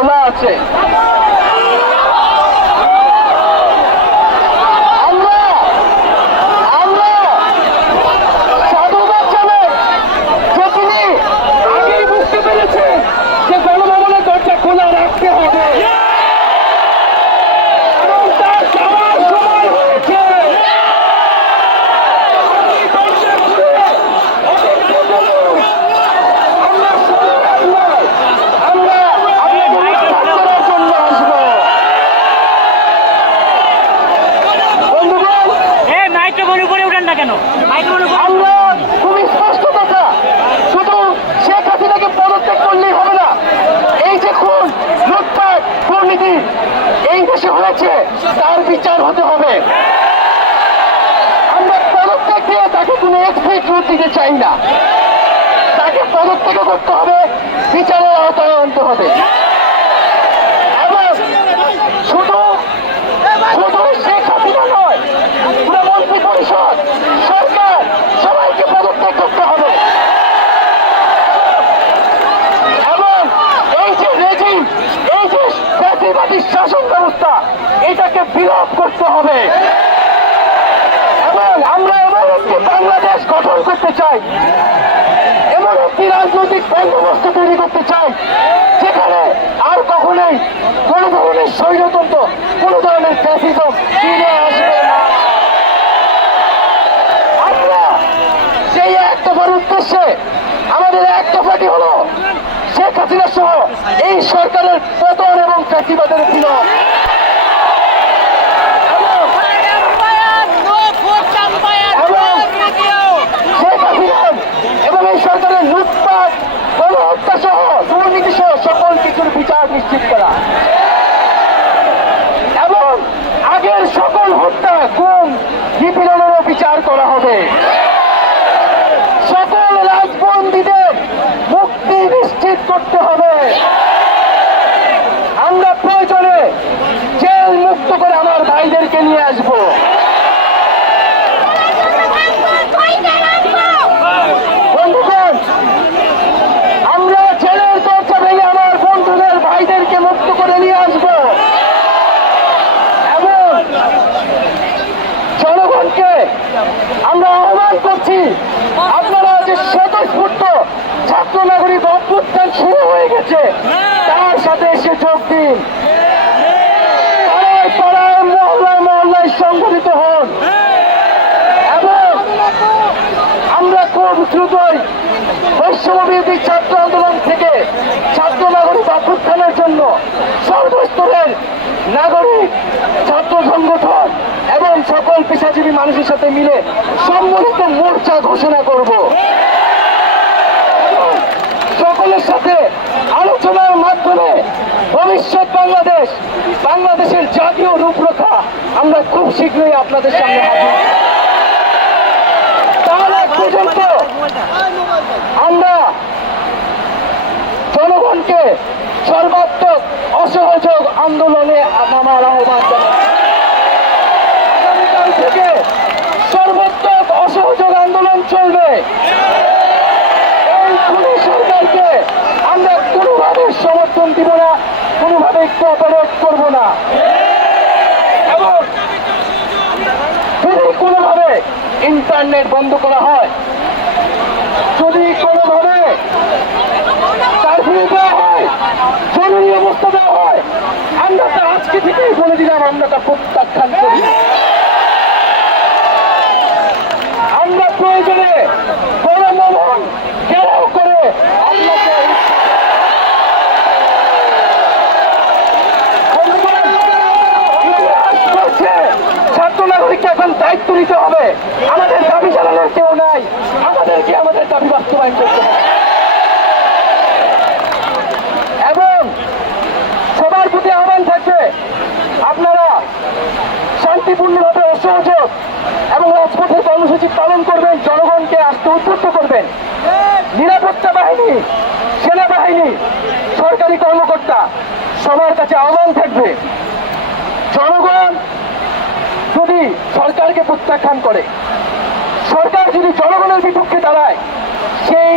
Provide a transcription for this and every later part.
খোলা আছে। তার বিচার হতে হবে। আমরা পদত্যাগ দিয়ে তাকে কোনো এক্সপেক্ট দিতে চাই না। তাকে পদত্যাগ করতে হবে, বিচারের আওতায় আনতে হবে। এবং শুধু শেখ হাসিনা নয়, পুরো মন্ত্রী পরিষদ, সরকার সবাইকে পদত্যাগ করতে হবে। এবং এই যে রেজিম, এই যে ফ্যাসিবাদী শাসন ব্যবস্থা, এটাকে বিলোপ করতে হবে। এবং আমরা এমন একটি বাংলাদেশ গঠন করতে চাই, এমন একটি রাজনৈতিক বন্দোবস্ত তৈরি করতে চাই যেখানে আর কখনোই কোন ধরনের স্বৈরতন্ত্র, কোন ধরনের ফ্যাসিজম ফিরে আসবে না। আমরা সেই এক দফার উদ্দেশ্যে আমাদের এক দফাটি হলো শেখ হাসিনা সহ এই সরকারের পতন এবং ফ্যাসিবাদের বিলোপ। এবং এই সরকারের লুটপাট, গণহত্যা সহ দুর্নীতি সহ সকল কিছুর বিচার নিশ্চিত করা এবং আগের সকল হত্যা, গুম, নিপীড়নেরও বিচার করা হবে। সকল রাজবন্দীদের মুক্তি নিশ্চিত করতে হবে। আমরা প্রয়োজনে জেল মুক্ত করে আমার ভাইদেরকে নিয়ে আসবো। বন্ধুগণ, আমরা জেলের দরজা ভেঙে আমার বন্ধুদের ভাইদেরকে মুক্ত করে নিয়ে আসবো এবং জনগণকে আমরা আহ্বান করছি, আপনারা যে স্বতঃস্ফূর্ত ছাত্র নাগরিক অভ্যুত্থান শুরু হয়ে গেছে, তার সাথে এসে যোগ দিন। পাড়ায় পাড়ায়, মহল্লায় মহল্লায় সংগঠিত হন এবং আমরা খুব দ্রুতই বৈষম্যবিরোধী ছাত্র আন্দোলন থেকে ছাত্র নাগরিক অভ্যুত্থানের জন্য সর্বস্তরের নাগরিক, ছাত্র সংগঠন এবং সকল পেশাজীবী মানুষের সাথে মিলে সম্মিলিত মোর্চা ঘোষণা করব। সকলের সাথে আলোচনার মাধ্যমে ভবিষ্যৎ বাংলাদেশের জাতীয় রূপরেখা আমরা খুব শীঘ্রই আপনাদের সামনে হাজির। তার আগ পর্যন্ত আমরা জনগণকে সর্বাত্মক অসহযোগ আন্দোলনে নামার আহ্বান জানাই। আগামীকাল থেকে সর্বাত্মক অসহযোগ আন্দোলন চলবে। এই খুনি সরকারকে আমরা কোনোভাবে সমর্থন দিব না, কোনোভাবে কোঅপারেট করব না। এবং যদি কোনোভাবে ইন্টারনেট বন্ধ করা হয়, যদি কোনোভাবে কারফিউ দেওয়া হয়, জরুরি অবস্থা দেওয়া হয়, আমরা তা আজকে থেকেই বলে দিলাম আমরা তা প্রত্যাখ্যান করি। আমরা প্রয়োজনে গণভবন ঘেরাও করে আপনাকে ছাত্র নাগরিককে এখন দায়িত্ব নিতে হবে। আমাদের দাবি জানানোর কেউ নাই, আমাদেরকে আমাদের দাবি বাস্তবায়ন করতে হবে। এবং সবার প্রতি আহ্বান থাকবে, আপনারা শান্তিপূর্ণভাবে অসহযোগ এবং রাজপথের কর্মসূচি পালন করবেন, জনগণকে আসতে উদ্বুদ্ধ করবেন। নিরাপত্তা বাহিনী, সেনাবাহিনী, সরকারি কর্মকর্তা সবার কাছে আহ্বান থাকবে, জনগণ যদি সরকারকে প্রত্যাখ্যান করে, সরকার যদি জনগণের বিপক্ষে দাঁড়ায়, সেই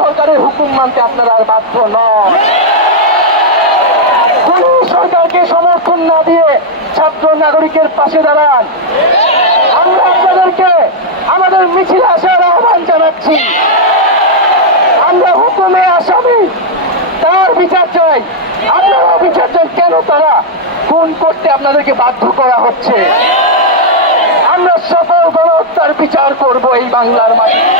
সরকারের হুকুম মানতে আপনারা আর বাধ্য নন। খুনি সরকারকে সমর্থন না দিয়ে ছাত্র নাগরিকের পাশে দাঁড়ান। আমরা আপনাদেরকে আমাদের মিছিলে আসার আহ্বান জানাচ্ছি। আমরা হুকুমে আসামি, তার বিচার চাই। আপনারাও বিচার চাই, কেন তারা খুন করতে আপনাদেরকে বাধ্য করা হচ্ছে। আমরা সকল গণহত্যার বিচার করব এই বাংলার মাটিতে।